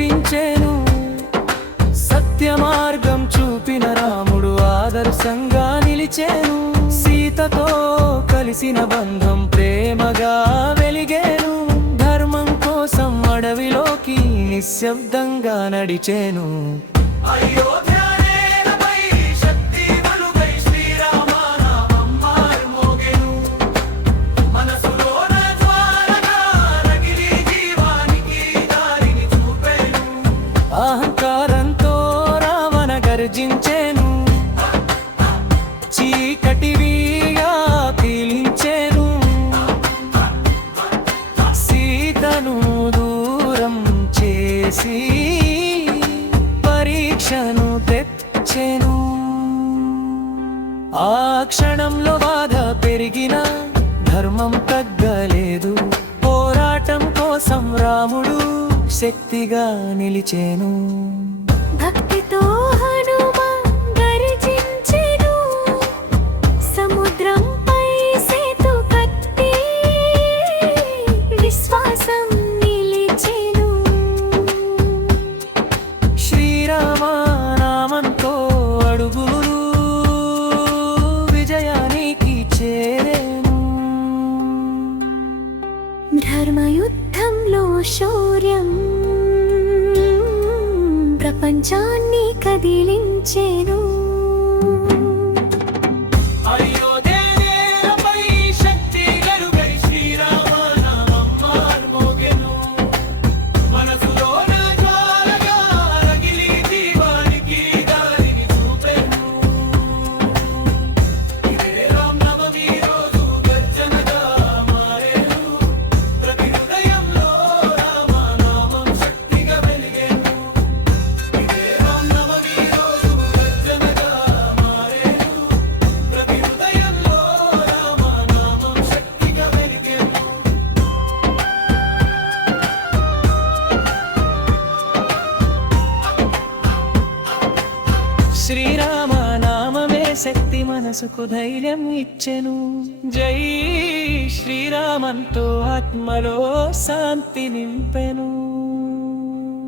నిలిచెను. సత్య మార్గం చూపిన రాముడు ఆదర్శంగా నిలిచేను. సీతతో కలిసిన బంధం ప్రేమగా వెలిగేను. ధర్మం కోసం అడవిలోకి నిశ్శబ్దంగా నడిచేను. అహంకారంతో రావణ గర్జించేను. చీకటివిగా పీలించేను. సీతను దూరం చేసి పరీక్షను తెచ్చెను. ఆ క్షణంలో బాధ పెరిగిన ధర్మం తగ్గలేదు. పోరాటం కోసం రాముడు శక్తిగా నిలిచేను. భక్తితో హనుమ గర్జించెను. సముద్రంపై సేతు కట్టి విశ్వాసం నిలిచెను. శ్రీరామ నామంతో అడుగులు విజయానికి చేరేను. ధర్మయుద్ధంలో శౌర్యం ప్రపంచాన్ని కదిలించెను. శ్రీరామ నామమే శక్తి మనసుకు ధైర్యం ఇచ్చెను. జై శ్రీరామంతో ఆత్మలో శాంతి నింపెను.